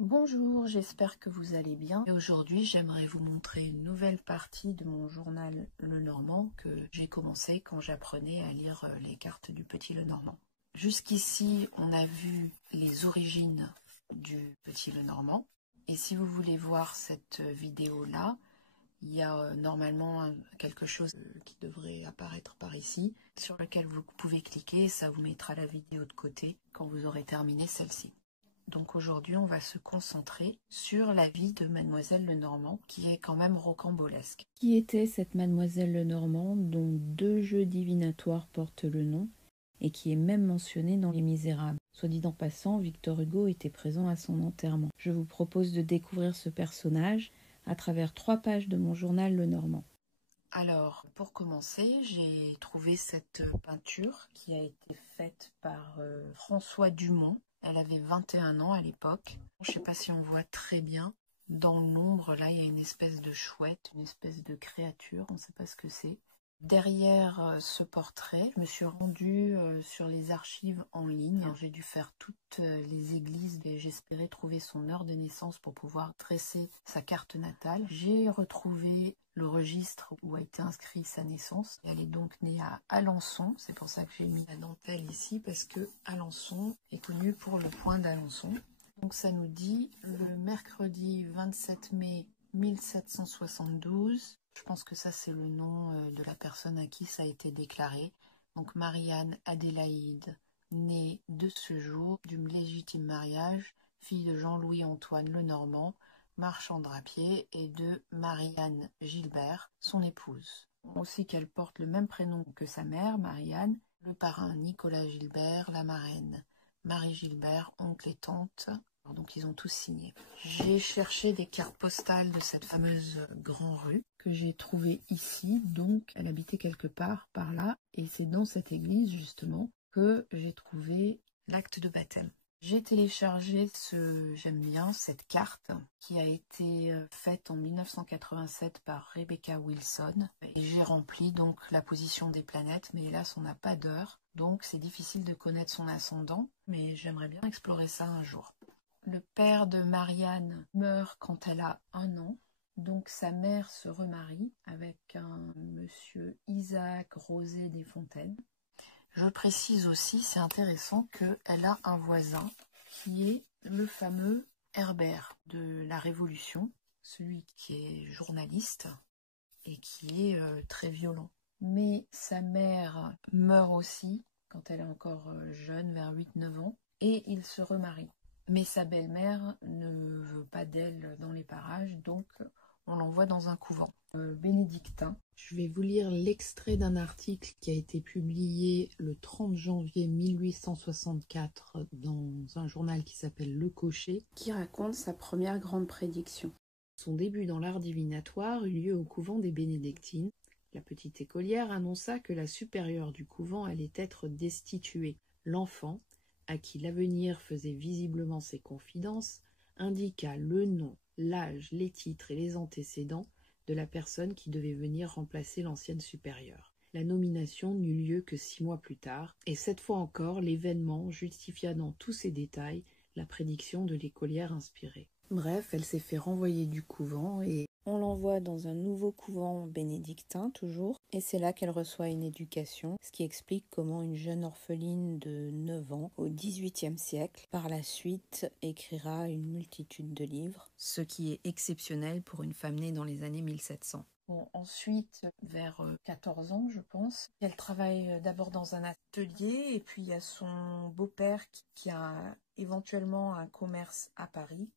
Bonjour, j'espère que vous allez bien. Et aujourd'hui, j'aimerais vous montrer une nouvelle partie de mon journal Lenormand que j'ai commencé quand j'apprenais à lire les cartes du Petit Lenormand. Jusqu'ici, on a vu les origines du Petit Lenormand. Et si vous voulez voir cette vidéo-là, il y a normalement quelque chose qui devrait apparaître par ici, sur lequel vous pouvez cliquer et ça vous mettra la vidéo de côté quand vous aurez terminé celle-ci. Donc aujourd'hui, on va se concentrer sur la vie de Mademoiselle Lenormand, qui est quand même rocambolesque. Qui était cette Mademoiselle Lenormand dont 2 jeux divinatoires portent le nom et qui est même mentionnée dans Les Misérables. Soit dit en passant, Victor Hugo était présent à son enterrement. Je vous propose de découvrir ce personnage à travers 3 pages de mon journal Lenormand. Alors, pour commencer, j'ai trouvé cette peinture qui a été faite par François Dumont. Elle avait 21 ans à l'époque. Je ne sais pas si on voit très bien. Dans l'ombre, là, il y a une espèce de chouette, une espèce de créature, on ne sait pas ce que c'est. Derrière ce portrait, je me suis rendue sur les archives en ligne. J'ai dû faire toutes les églises et j'espérais trouver son heure de naissance pour pouvoir dresser sa carte natale. J'ai retrouvé le registre où a été inscrit sa naissance. Elle est donc née à Alençon. C'est pour ça que j'ai mis la dentelle ici parce que Alençon est connu pour le point d'Alençon. Donc ça nous dit le mercredi 27 mai 1772. Je pense que ça c'est le nom de la personne à qui ça a été déclaré. Donc Marie-Anne Adélaïde, née de ce jour, du légitime mariage, fille de Jean-Louis-Antoine Lenormand, marchand drapier, et de Marie-Anne Gilbert, son épouse. Aussi qu'elle porte le même prénom que sa mère, Marie-Anne, le parrain Nicolas Gilbert, la marraine Marie Gilbert, oncle et tante. Donc ils ont tous signé. J'ai cherché des cartes postales de cette fameuse Grand Rue que j'ai trouvée ici. Donc elle habitait quelque part par là. Et c'est dans cette église justement que j'ai trouvé l'acte de baptême. J'ai téléchargé j'aime bien, cette carte qui a été faite en 1987 par Rebecca Wilson. Et j'ai rempli donc la position des planètes, mais hélas on n'a pas d'heure. Donc c'est difficile de connaître son ascendant, mais j'aimerais bien explorer ça un jour. Le père de Marianne meurt quand elle a 1 an. Donc sa mère se remarie avec un monsieur Isaac Rosé des Fontaines. Je précise aussi, c'est intéressant, qu'elle a un voisin qui est le fameux Herbert de la Révolution, celui qui est journaliste et qui est très violent. Mais sa mère meurt aussi quand elle est encore jeune, vers 8-9 ans, et il se remarie. Mais sa belle-mère ne veut pas d'elle dans les parages, donc on l'envoie dans un couvent bénédictin. Je vais vous lire l'extrait d'un article qui a été publié le 30 janvier 1864 dans un journal qui s'appelle Le Cocher, qui raconte sa première grande prédiction. Son début dans l'art divinatoire eut lieu au couvent des Bénédictines. La petite écolière annonça que la supérieure du couvent allait être destituée. L'enfant, à qui l'avenir faisait visiblement ses confidences, indiqua le nom, l'âge, les titres et les antécédents de la personne qui devait venir remplacer l'ancienne supérieure. La nomination n'eut lieu que 6 mois plus tard, et cette fois encore l'événement justifia dans tous ses détails la prédiction de l'écolière inspirée. Bref, elle s'est fait renvoyer du couvent et on l'envoie dans un nouveau couvent bénédictin toujours, et c'est là qu'elle reçoit une éducation, ce qui explique comment une jeune orpheline de 9 ans au XVIIIe siècle, par la suite, écrira une multitude de livres, ce qui est exceptionnel pour une femme née dans les années 1700. Bon, ensuite, vers 14 ans, je pense, elle travaille d'abord dans un atelier, et puis il y a son beau-père qui a éventuellement un commerce à Paris,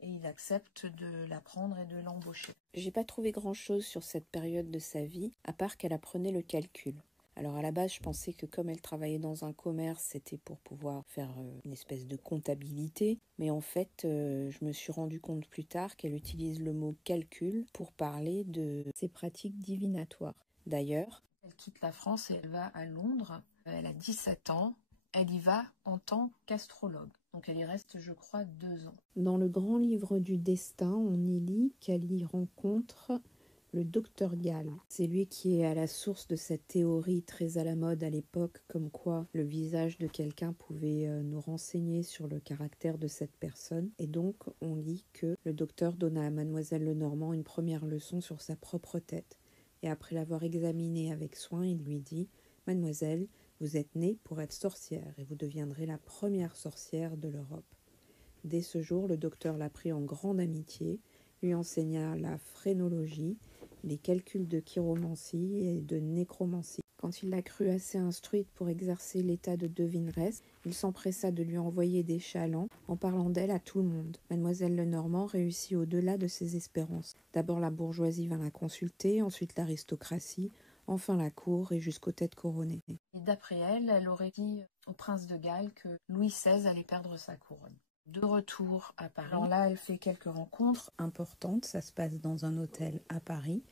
et il accepte de la prendre et de l'embaucher. J'ai pas trouvé grand-chose sur cette période de sa vie, à part qu'elle apprenait le calcul. Alors à la base, je pensais que comme elle travaillait dans un commerce, c'était pour pouvoir faire une espèce de comptabilité. Mais en fait, je me suis rendu compte plus tard qu'elle utilise le mot calcul pour parler de ses pratiques divinatoires. D'ailleurs, elle quitte la France et elle va à Londres. Elle a 17 ans. Elle y va en tant qu'astrologue. Donc elle y reste, je crois, 2 ans. Dans le grand livre du destin, on y lit qu'elle y rencontre Le docteur Gall, c'est lui qui est à la source de cette théorie très à la mode à l'époque, comme quoi le visage de quelqu'un pouvait nous renseigner sur le caractère de cette personne. Et donc, on lit que le docteur donna à Mademoiselle Lenormand une première leçon sur sa propre tête. Et après l'avoir examinée avec soin, il lui dit « Mademoiselle, vous êtes née pour être sorcière et vous deviendrez la première sorcière de l'Europe. » Dès ce jour, le docteur la prit en grande amitié, lui enseigna la phrénologie, les calculs de chiromancie et de nécromancie. Quand il la crut assez instruite pour exercer l'état de devineresse, il s'empressa de lui envoyer des chalands en parlant d'elle à tout le monde. Mademoiselle Lenormand réussit au-delà de ses espérances. D'abord la bourgeoisie vint la consulter, ensuite l'aristocratie, enfin la cour et jusqu'aux têtes couronnées. Et d'après elle, elle aurait dit au prince de Galles que Louis XVI allait perdre sa couronne. De retour à Paris. Alors là, elle fait quelques rencontres importantes. Ça se passe dans un hôtel à Paris.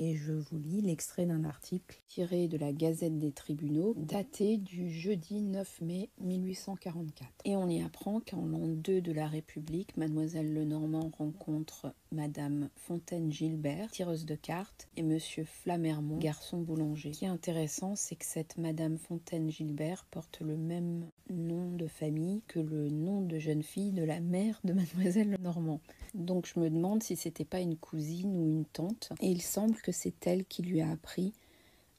Et je vous lis l'extrait d'un article tiré de la Gazette des Tribunaux, daté du jeudi 9 mai 1844. Et on y apprend qu'en l'an 2 de la République, Mademoiselle Lenormand rencontre Madame Fontaine-Gilbert, tireuse de cartes, et Monsieur Flamermont, garçon boulanger. Ce qui est intéressant, c'est que cette Madame Fontaine-Gilbert porte le même nom de famille que le nom de jeune fille de la mère de Mademoiselle Lenormand. Donc je me demande si c'était pas une cousine ou une tante. Et il semble que c'est elle qui lui a appris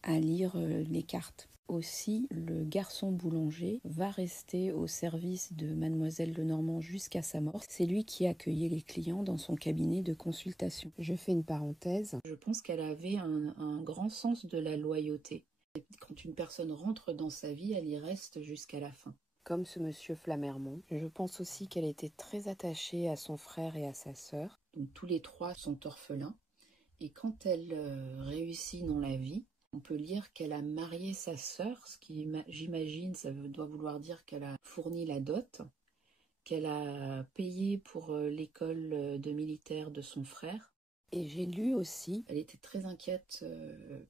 à lire les cartes. Aussi, le garçon boulanger va rester au service de Mademoiselle Lenormand jusqu'à sa mort. C'est lui qui accueillait les clients dans son cabinet de consultation. Je fais une parenthèse. Je pense qu'elle avait un grand sens de la loyauté. Quand une personne rentre dans sa vie, elle y reste jusqu'à la fin. Comme ce monsieur Flamermont. Je pense aussi qu'elle était très attachée à son frère et à sa sœur. Donc tous les trois sont orphelins. Et quand elle réussit dans la vie, on peut lire qu'elle a marié sa sœur, ce qui, j'imagine, ça doit vouloir dire qu'elle a fourni la dot, qu'elle a payé pour l'école de militaire de son frère. Et j'ai lu aussi, elle était très inquiète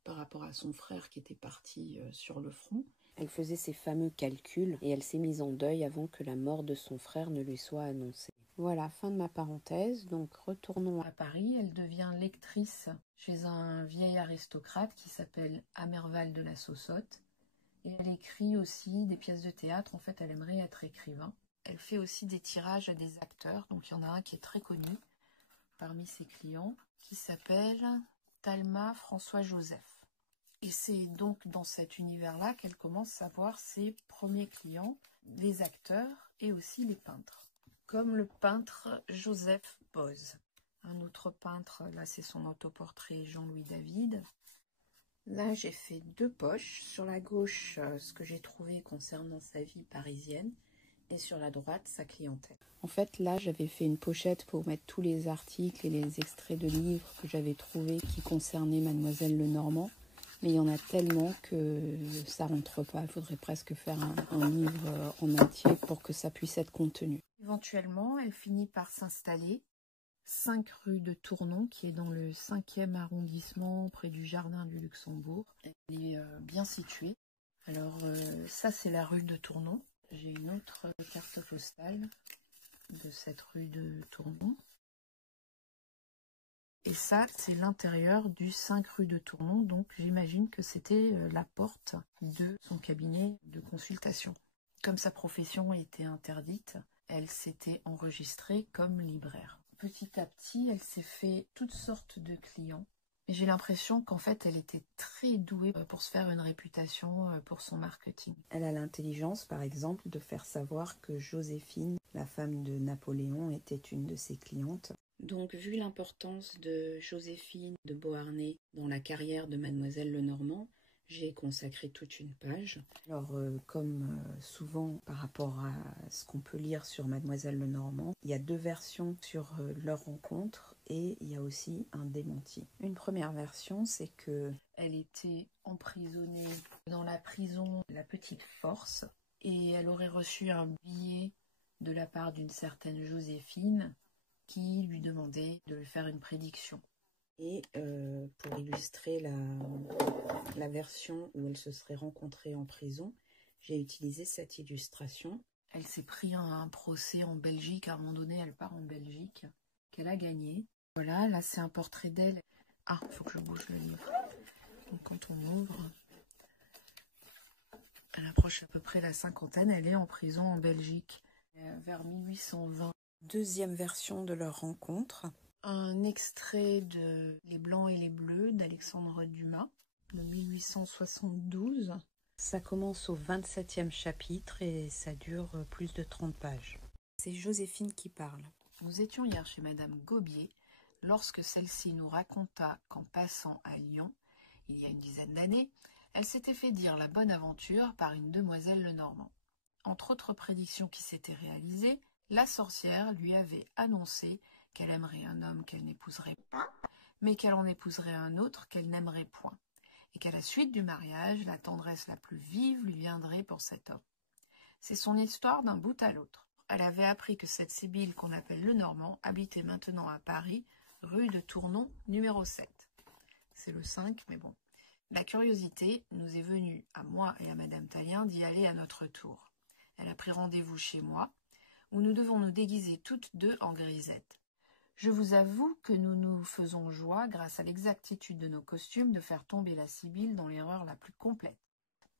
par rapport à son frère qui était parti sur le front. Elle faisait ses fameux calculs et elle s'est mise en deuil avant que la mort de son frère ne lui soit annoncée. Voilà, fin de ma parenthèse. Donc retournons à Paris. Elle devient lectrice chez un vieil aristocrate qui s'appelle Amerval de la Saussotte. Et elle écrit aussi des pièces de théâtre. En fait, elle aimerait être écrivain. Elle fait aussi des tirages à des acteurs. Donc il y en a un qui est très connu parmi ses clients, qui s'appelle Talma François Joseph. Et c'est donc dans cet univers-là qu'elle commence à voir ses premiers clients, les acteurs et aussi les peintres. Comme le peintre Joseph Boz. Un autre peintre, là c'est son autoportrait Jean-Louis David. Là j'ai fait deux poches. Sur la gauche, ce que j'ai trouvé concernant sa vie parisienne. Et sur la droite, sa clientèle. En fait, là, j'avais fait une pochette pour mettre tous les articles et les extraits de livres que j'avais trouvés qui concernaient Mademoiselle Lenormand. Mais il y en a tellement que ça rentre pas. Il faudrait presque faire un livre en entier pour que ça puisse être contenu. Éventuellement, elle finit par s'installer 5 rue de Tournon, qui est dans le 5e arrondissement, près du Jardin du Luxembourg. Elle est bien située. Alors, ça, c'est la rue de Tournon. J'ai une autre carte postale de cette rue de Tournon. Et ça, c'est l'intérieur du 5 rue de Tournon, donc j'imagine que c'était la porte de son cabinet de consultation. Comme sa profession était interdite, elle s'était enregistrée comme libraire. Petit à petit, elle s'est fait toutes sortes de clients. Et j'ai l'impression qu'en fait, elle était très douée pour se faire une réputation pour son marketing. Elle a l'intelligence, par exemple, de faire savoir que Joséphine, la femme de Napoléon, était une de ses clientes. Donc, vu l'importance de Joséphine de Beauharnais dans la carrière de Mademoiselle Lenormand, j'ai consacré toute une page. Alors, comme souvent par rapport à ce qu'on peut lire sur Mademoiselle Lenormand, il y a deux versions sur leur rencontre et il y a aussi un démenti. Une première version, c'est que elle était emprisonnée dans la prison La Petite Force et elle aurait reçu un billet de la part d'une certaine Joséphine qui lui demandait de lui faire une prédiction. Et pour illustrer la version où elle se serait rencontrée en prison, j'ai utilisé cette illustration. Elle s'est pris un procès en Belgique. À un moment donné, elle part en Belgique, qu'elle a gagné. Voilà, là c'est un portrait d'elle. Ah, il faut que je bouge le livre. Donc quand on ouvre, elle approche à peu près la cinquantaine, elle est en prison en Belgique, vers 1820. Deuxième version de leur rencontre. Un extrait de Les Blancs et les Bleus d'Alexandre Dumas, de 1872. Ça commence au 27e chapitre et ça dure plus de 30 pages. C'est Joséphine qui parle. Nous étions hier chez Madame Gobier, lorsque celle-ci nous raconta qu'en passant à Lyon, il y a une dizaine d'années, elle s'était fait dire la bonne aventure par une demoiselle Lenormand. Entre autres prédictions qui s'étaient réalisées, la sorcière lui avait annoncé qu'elle aimerait un homme qu'elle n'épouserait pas, mais qu'elle en épouserait un autre qu'elle n'aimerait point, et qu'à la suite du mariage, la tendresse la plus vive lui viendrait pour cet homme. C'est son histoire d'un bout à l'autre. Elle avait appris que cette Sibylle qu'on appelle Lenormand habitait maintenant à Paris, rue de Tournon, numéro 7. C'est le 5, mais bon. La curiosité nous est venue, à moi et à Madame Tallien, d'y aller à notre tour. Elle a pris rendez-vous chez moi, où nous devons nous déguiser toutes deux en grisettes. Je vous avoue que nous nous faisons joie, grâce à l'exactitude de nos costumes, de faire tomber la Sibylle dans l'erreur la plus complète.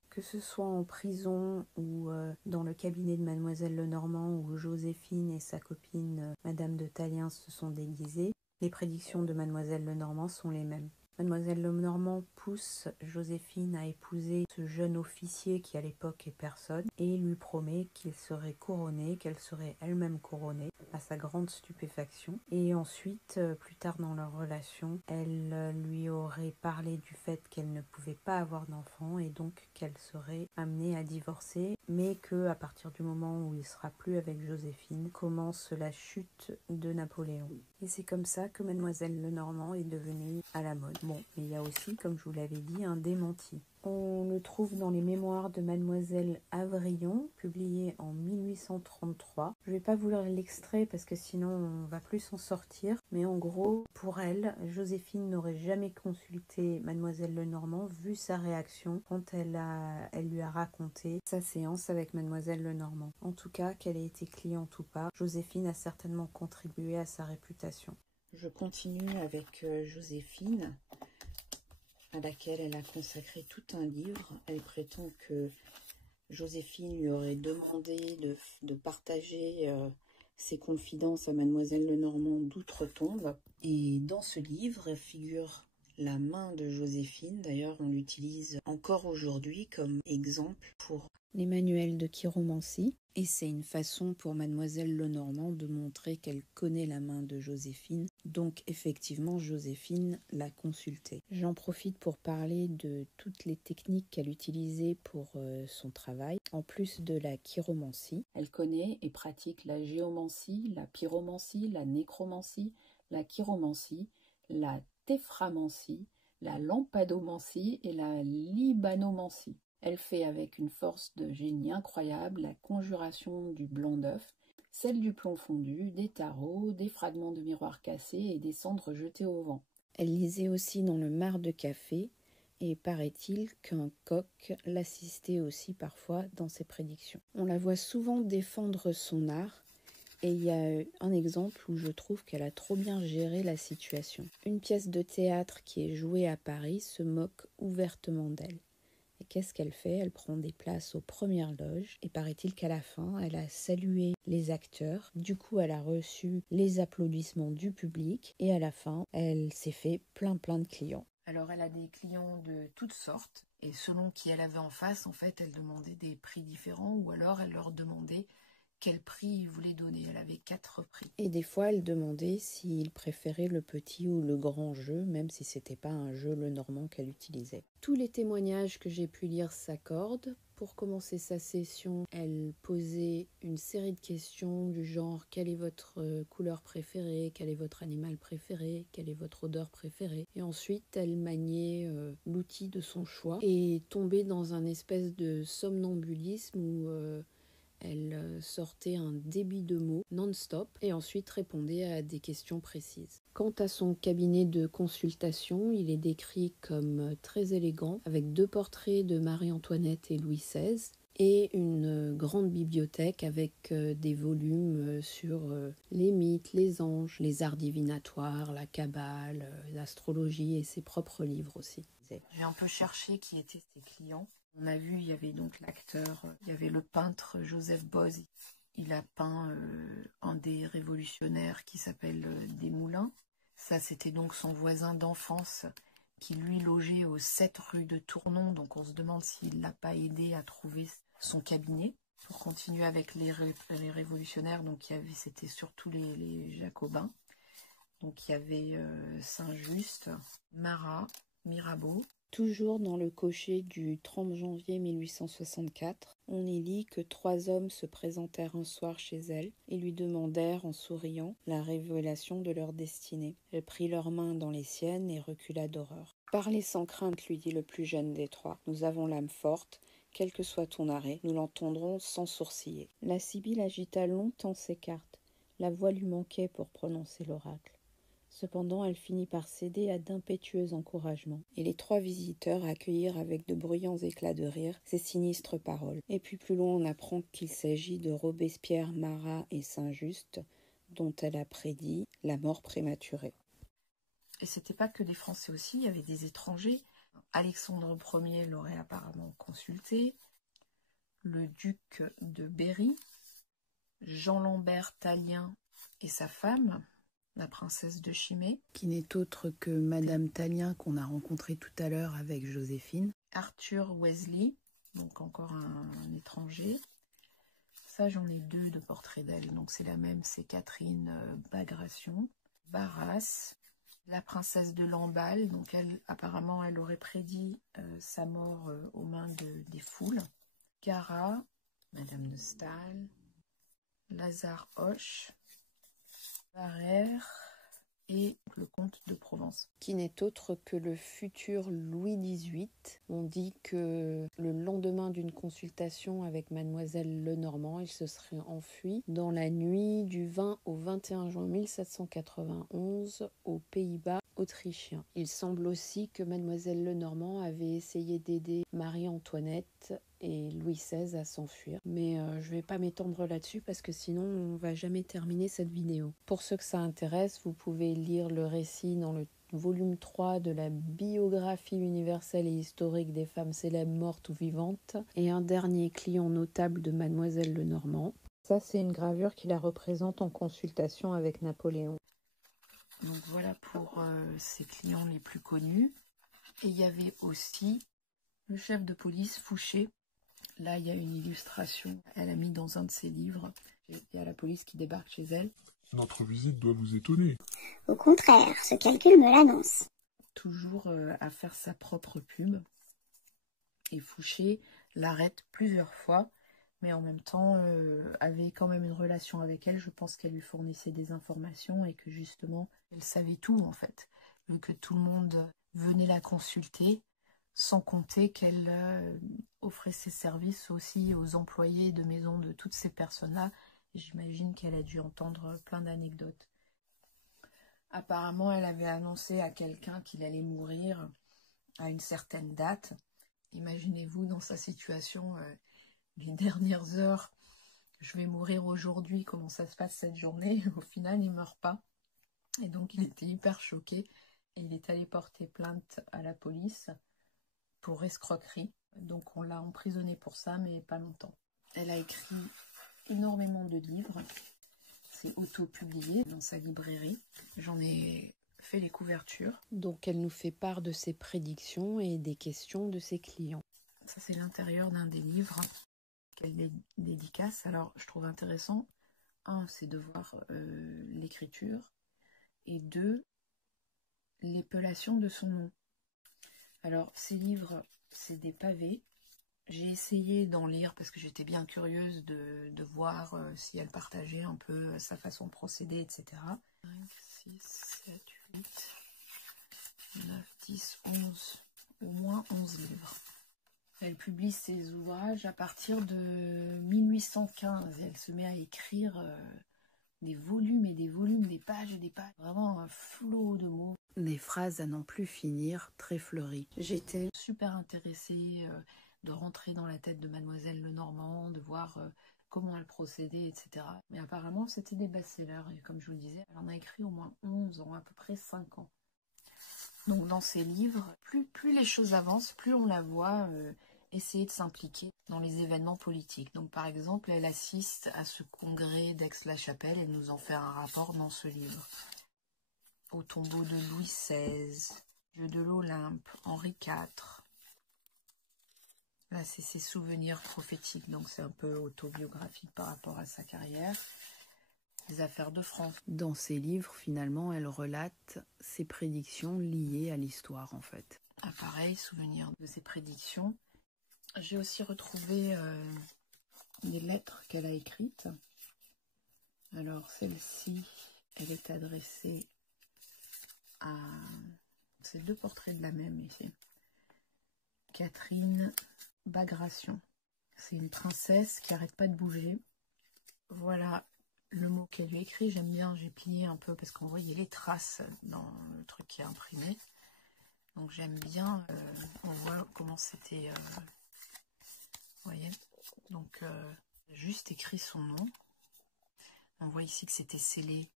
Que ce soit en prison ou dans le cabinet de Mademoiselle Lenormand où Joséphine et sa copine Madame de Tallien se sont déguisées, les prédictions de Mademoiselle Lenormand sont les mêmes. Mademoiselle Lenormand pousse Joséphine à épouser ce jeune officier qui à l'époque est personne et lui promet qu'il serait couronné, qu'elle serait elle-même couronnée, à sa grande stupéfaction. Et ensuite, plus tard dans leur relation, elle lui aurait parlé du fait qu'elle ne pouvait pas avoir d'enfant et donc qu'elle serait amenée à divorcer, mais que à partir du moment où il sera plus avec Joséphine, commence la chute de Napoléon. Et c'est comme ça que Mademoiselle Lenormand est devenue à la mode. Bon, mais il y a aussi, comme je vous l'avais dit, un démenti. On le trouve dans les mémoires de Mademoiselle Avrillon, publiées en 1833. Je ne vais pas vous lire l'extrait parce que sinon on va plus s'en sortir. Mais en gros, pour elle, Joséphine n'aurait jamais consulté Mademoiselle Lenormand vu sa réaction quand elle lui a raconté sa séance avec Mademoiselle Lenormand. En tout cas, qu'elle ait été cliente ou pas, Joséphine a certainement contribué à sa réputation. Je continue avec Joséphine, à laquelle elle a consacré tout un livre. Elle prétend que Joséphine lui aurait demandé de partager ses confidences à Mademoiselle Lenormand d'outre-tombe. Et dans ce livre figure la main de Joséphine. D'ailleurs, on l'utilise encore aujourd'hui comme exemple pour les manuels de chiromancie. Et c'est une façon pour Mademoiselle Lenormand de montrer qu'elle connaît la main de Joséphine. Donc effectivement, Joséphine l'a consultée. J'en profite pour parler de toutes les techniques qu'elle utilisait pour son travail. En plus de la chiromancie, elle connaît et pratique la géomancie, la pyromancie, la nécromancie, la chiromancie, la téphramancie, la lampadomancie et la libanomancie. Elle fait avec une force de génie incroyable la conjuration du blanc d'œuf, celle du plomb fondu, des tarots, des fragments de miroirs cassés et des cendres jetées au vent. Elle lisait aussi dans le marc de café et paraît-il qu'un coq l'assistait aussi parfois dans ses prédictions. On la voit souvent défendre son art. Et il y a un exemple où je trouve qu'elle a trop bien géré la situation. Une pièce de théâtre qui est jouée à Paris se moque ouvertement d'elle. Et qu'est-ce qu'elle fait? Elle prend des places aux premières loges et paraît-il qu'à la fin, elle a salué les acteurs. Du coup, elle a reçu les applaudissements du public et à la fin, elle s'est fait plein de clients. Alors, elle a des clients de toutes sortes et selon qui elle avait en face, en fait, elle demandait des prix différents ou alors elle leur demandait quel prix ils voulaient donner. Elle avait 4 prix. Et des fois, elle demandait s'ils préféraient le petit ou le grand jeu, même si c'était pas un jeu Lenormand qu'elle utilisait. Tous les témoignages que j'ai pu lire s'accordent. Pour commencer sa session, elle posait une série de questions du genre: quelle est votre couleur préférée, quel est votre animal préféré, quelle est votre odeur préférée. Et ensuite, elle maniait l'outil de son choix et tombait dans un espèce de somnambulisme où elle sortait un débit de mots non-stop et ensuite répondait à des questions précises. Quant à son cabinet de consultation, il est décrit comme très élégant, avec 2 portraits de Marie-Antoinette et Louis XVI. et une grande bibliothèque avec des volumes sur les mythes, les anges, les arts divinatoires, la kabbale, l'astrologie et ses propres livres aussi. J'ai un peu cherché qui étaient ses clients. On a vu, il y avait donc l'acteur, il y avait le peintre Joseph Beuys. Il a peint un des révolutionnaires qui s'appelle Desmoulins. Ça, c'était donc son voisin d'enfance qui lui logeait aux 7 rue de Tournon. Donc on se demande s'il ne l'a pas aidé à trouver son cabinet. Pour continuer avec les révolutionnaires, donc c'était surtout les Jacobins. Donc il y avait Saint-Just, Marat, Mirabeau. Toujours dans le cocher du 30 janvier 1864, on y lit que 3 hommes se présentèrent un soir chez elle et lui demandèrent en souriant la révélation de leur destinée. Elle prit leurs mains dans les siennes et recula d'horreur. « Parlez sans crainte, lui dit le plus jeune des trois. Nous avons l'âme forte. Quel que soit ton arrêt, nous l'entendrons sans sourciller. » La Sibylle agita longtemps ses cartes. La voix lui manquait pour prononcer l'oracle. Cependant, elle finit par céder à d'impétueux encouragements, et les 3 visiteurs accueillirent avec de bruyants éclats de rire ces sinistres paroles. Et puis plus loin, on apprend qu'il s'agit de Robespierre, Marat et Saint-Just, dont elle a prédit la mort prématurée. Et c'était pas que des Français aussi, il y avait des étrangers. Alexandre Ier l'aurait apparemment consulté, le duc de Berry, Jean-Lambert Tallien et sa femme, la princesse de Chimay, qui n'est autre que Madame Tallien qu'on a rencontrée tout à l'heure avec Joséphine. Arthur Wesley, donc encore un étranger. Ça, j'en ai 2 de portraits d'elle, donc c'est la même, c'est Catherine Bagration. Barras, la princesse de Lamballe, donc elle, apparemment, elle aurait prédit sa mort aux mains des foules. Cara, Madame de Staël, Lazare Hoche, Barrère et le comte de Provence. Qui n'est autre que le futur Louis XVIII. On dit que le lendemain d'une consultation avec Mademoiselle Lenormand, il se serait enfui dans la nuit du 20 au 21 juin 1791 aux Pays-Bas autrichiens. Il semble aussi que Mademoiselle Lenormand avait essayé d'aider Marie-Antoinette et Louis XVI à s'enfuir. Mais je vais pas m'étendre là-dessus parce que sinon on va jamais terminer cette vidéo. Pour ceux que ça intéresse, vous pouvez lire le récit dans le volume 3 de la biographie universelle et historique des femmes célèbres mortes ou vivantes, et un dernier client notable de Mademoiselle Lenormand. Ça, c'est une gravure qui la représente en consultation avec Napoléon. Donc voilà pour ses clients les plus connus. Et il y avait aussi le chef de police Fouché. Là, il y a une illustration. Elle a mis dans un de ses livres. Il y a la police qui débarque chez elle. Notre visite doit vous étonner. Au contraire, ce calcul me l'annonce. Toujours à faire sa propre pub. Et Fouché l'arrête plusieurs fois, mais en même temps avait quand même une relation avec elle. Je pense qu'elle lui fournissait des informations et que justement, elle savait tout en fait. Vu que tout le monde venait la consulter, sans compter qu'elle offrait ses services aussi aux employés de maison de toutes ces personnes-là. J'imagine qu'elle a dû entendre plein d'anecdotes. Apparemment, elle avait annoncé à quelqu'un qu'il allait mourir à une certaine date. Imaginez-vous dans sa situation, les dernières heures, je vais mourir aujourd'hui, comment ça se passe cette journée? Au final, il ne meurt pas. Et donc, il était hyper choqué. Et il est allé porter plainte à la police pour escroquerie. Donc, on l'a emprisonnée pour ça, mais pas longtemps. Elle a écrit énormément de livres. C'est auto-publié dans sa librairie. J'en ai fait les couvertures. Donc elle nous fait part de ses prédictions et des questions de ses clients. Ça, c'est l'intérieur d'un des livres qu'elle dédicace. Alors, je trouve intéressant, 1, c'est de voir l'écriture, et 2, l'épellation de son nom. Alors, ces livres, c'est des pavés. J'ai essayé d'en lire parce que j'étais bien curieuse de voir si elle partageait un peu sa façon de procéder, etc. 5, 6, 7, 8, 9, 10, 11, au moins 11 livres. Elle publie ses ouvrages à partir de 1815. Elle se met à écrire des volumes et des volumes, des pages et des pages. Vraiment un flot de mots. Des phrases à n'en plus finir, très fleuries. J'étais super intéressée de rentrer dans la tête de Mademoiselle Lenormand, de voir comment elle procédait, etc. Mais apparemment, c'était des best-sellers. Et comme je vous le disais, elle en a écrit au moins 11 en à peu près 5 ans. Donc dans ces livres, plus les choses avancent, plus on la voit essayer de s'impliquer dans les événements politiques. Donc par exemple, elle assiste à ce congrès d'Aix-la-Chapelle et nous en fait un rapport dans ce livre. Au tombeau de Louis XVI, Dieu de l'Olympe, Henri IV. Là, c'est ses souvenirs prophétiques, donc c'est un peu autobiographique par rapport à sa carrière. Les affaires de France. Dans ses livres, finalement, elle relate ses prédictions liées à l'histoire, en fait. Ah, pareil, souvenir de ses prédictions. J'ai aussi retrouvé des lettres qu'elle a écrites. Alors, celle-ci, elle est adressée à... C'est 2 portraits de la même ici. Catherine Bagration. C'est une princesse qui n'arrête pas de bouger. Voilà le mot qu'elle lui écrit. J'aime bien, j'ai plié un peu parce qu'on voyait les traces dans le truc qui est imprimé. Donc j'aime bien, on voit comment c'était, vous voyez. Donc juste écrit son nom. On voit ici que c'était scellé.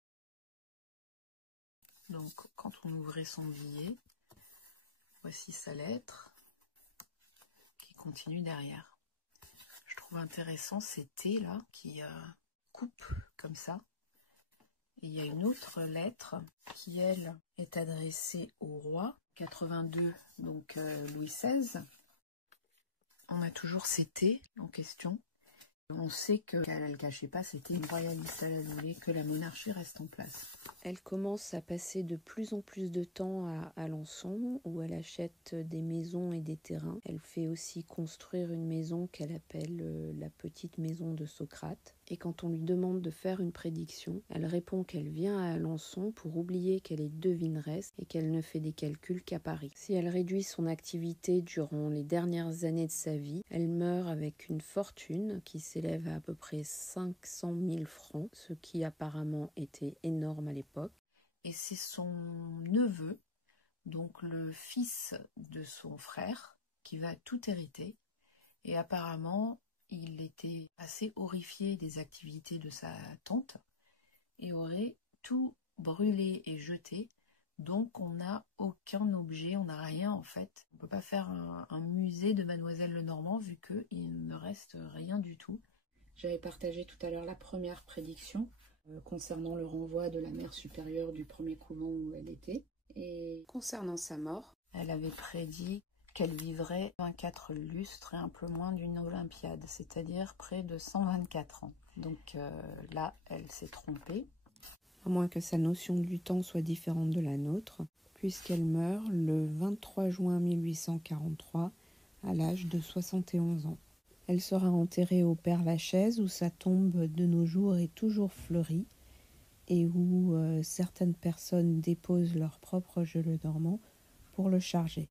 Donc quand on ouvrait son billet, voici sa lettre qui continue derrière. Je trouve intéressant ces T là qui coupe comme ça. Et il y a une autre lettre qui, elle, est adressée au roi, 82, donc Louis XVI. On a toujours ces T en question. On sait qu'elle ne le cachait pas, c'était une royaliste, elle voulait que la monarchie reste en place. Elle commence à passer de plus en plus de temps à Alençon, où elle achète des maisons et des terrains. Elle fait aussi construire une maison qu'elle appelle la petite maison de Socrate. Et quand on lui demande de faire une prédiction, elle répond qu'elle vient à Alençon pour oublier qu'elle est devineresse et qu'elle ne fait des calculs qu'à Paris. Si elle réduit son activité durant les dernières années de sa vie, elle meurt avec une fortune qui s'élève à peu près 500 000 francs, ce qui apparemment était énorme à l'époque. Et c'est son neveu, donc le fils de son frère, qui va tout hériter. Et apparemment, il était assez horrifié des activités de sa tante et aurait tout brûlé et jeté. Donc on n'a aucun objet, on n'a rien en fait. On ne peut pas faire un musée de Mademoiselle Lenormand vu qu'il ne reste rien du tout. J'avais partagé tout à l'heure la première prédiction concernant le renvoi de la mère supérieure du premier couvent où elle était. Et concernant sa mort, elle avait prédit qu'elle vivrait 24 lustres et un peu moins d'une Olympiade, c'est-à-dire près de 124 ans. Donc là, elle s'est trompée. À moins que sa notion du temps soit différente de la nôtre, puisqu'elle meurt le 23 juin 1843 à l'âge de 71 ans. Elle sera enterrée au Père-Lachaise où sa tombe de nos jours est toujours fleurie et où certaines personnes déposent leur propre Lenormand pour le charger.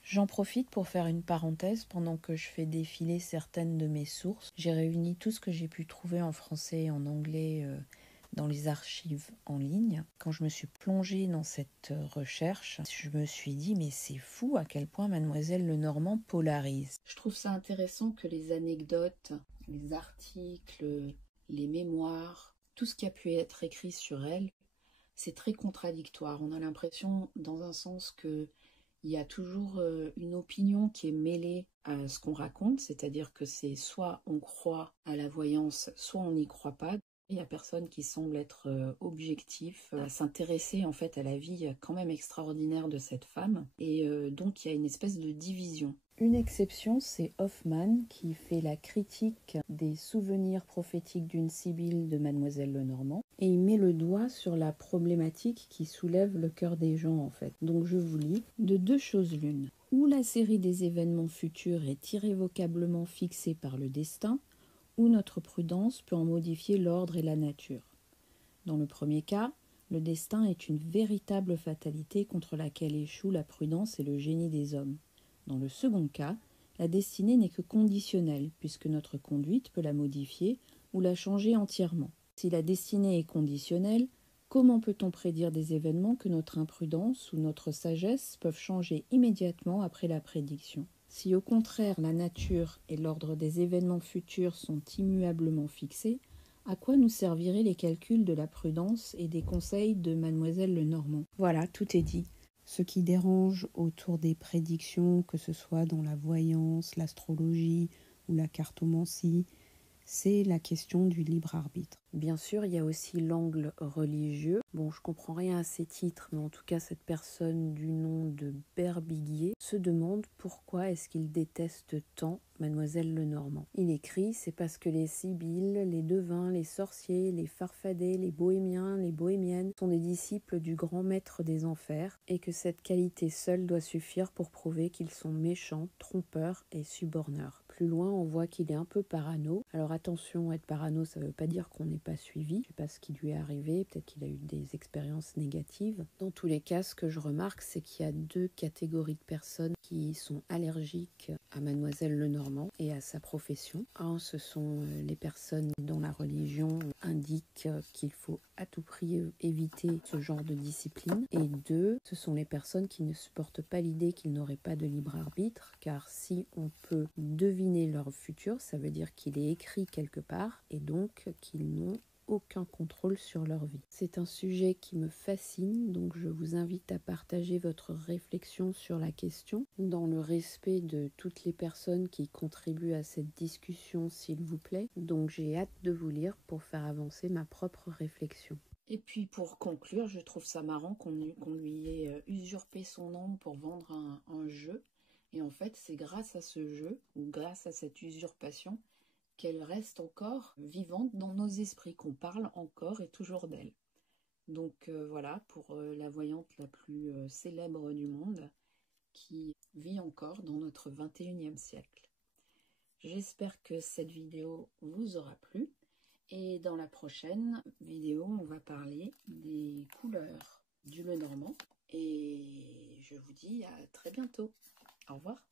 J'en profite pour faire une parenthèse pendant que je fais défiler certaines de mes sources. J'ai réuni tout ce que j'ai pu trouver en français et en anglais dans les archives en ligne. Quand je me suis plongée dans cette recherche, je me suis dit mais c'est fou à quel point Mademoiselle Lenormand polarise. Je trouve ça intéressant que les anecdotes, les articles, les mémoires, tout ce qui a pu être écrit sur elle, c'est très contradictoire. On a l'impression dans un sens que il y a toujours une opinion qui est mêlée à ce qu'on raconte, c'est-à-dire que c'est soit on croit à la voyance, soit on n'y croit pas. Il n'y a personne qui semble être objectif, à s'intéresser en fait à la vie quand même extraordinaire de cette femme. Et donc il y a une espèce de division. Une exception, c'est Hoffmann qui fait la critique des souvenirs prophétiques d'une sibylle de Mademoiselle Lenormand. Et il met le doigt sur la problématique qui soulève le cœur des gens en fait. Donc je vous lis. De 2 choses l'une. Ou la série des événements futurs est irrévocablement fixée par le destin, ou notre prudence peut en modifier l'ordre et la nature. Dans le premier cas, le destin est une véritable fatalité contre laquelle échouent la prudence et le génie des hommes. Dans le second cas, la destinée n'est que conditionnelle, puisque notre conduite peut la modifier ou la changer entièrement. Si la destinée est conditionnelle, comment peut-on prédire des événements que notre imprudence ou notre sagesse peuvent changer immédiatement après la prédiction ? Si au contraire la nature et l'ordre des événements futurs sont immuablement fixés, à quoi nous serviraient les calculs de la prudence et des conseils de mademoiselle Lenormand? Voilà, tout est dit. Ce qui dérange autour des prédictions, que ce soit dans la voyance, l'astrologie ou la cartomancie, c'est la question du libre arbitre. Bien sûr, il y a aussi l'angle religieux. Bon, je comprends rien à ces titres, mais en tout cas, cette personne du nom de Berbiguier se demande pourquoi est-ce qu'il déteste tant mademoiselle Lenormand. Il écrit: c'est parce que les sibylles, les devins, les sorciers, les farfadets, les bohémiens, les bohémiennes sont des disciples du grand maître des enfers, et que cette qualité seule doit suffire pour prouver qu'ils sont méchants, trompeurs et suborneurs. Plus loin, on voit qu'il est un peu parano. Alors attention, être parano, ça ne veut pas dire qu'on n'est pas suivi. Je ne sais pas ce qui lui est arrivé, peut-être qu'il a eu des expériences négatives. Dans tous les cas, ce que je remarque, c'est qu'il y a deux catégories de personnes qui sont allergiques à mademoiselle Lenormand et à sa profession. Un, ce sont les personnes dont la religion indique qu'il faut à tout prix éviter ce genre de discipline. Et deux, ce sont les personnes qui ne supportent pas l'idée qu'ils n'auraient pas de libre arbitre, car si on peut deviner leur futur, ça veut dire qu'il est écrit quelque part et donc qu'ils n'ont aucun contrôle sur leur vie. C'est un sujet qui me fascine, donc je vous invite à partager votre réflexion sur la question dans le respect de toutes les personnes qui contribuent à cette discussion, s'il vous plaît. Donc j'ai hâte de vous lire pour faire avancer ma propre réflexion. Et puis pour conclure, je trouve ça marrant qu'on lui ait usurpé son nom pour vendre un jeu. Et en fait, c'est grâce à ce jeu, ou grâce à cette usurpation, qu'elle reste encore vivante dans nos esprits, qu'on parle encore et toujours d'elle. Donc voilà, pour la voyante la plus célèbre du monde, qui vit encore dans notre 21e siècle. J'espère que cette vidéo vous aura plu. Et dans la prochaine vidéo, on va parler des couleurs du Lenormand. Et je vous dis à très bientôt. Au revoir.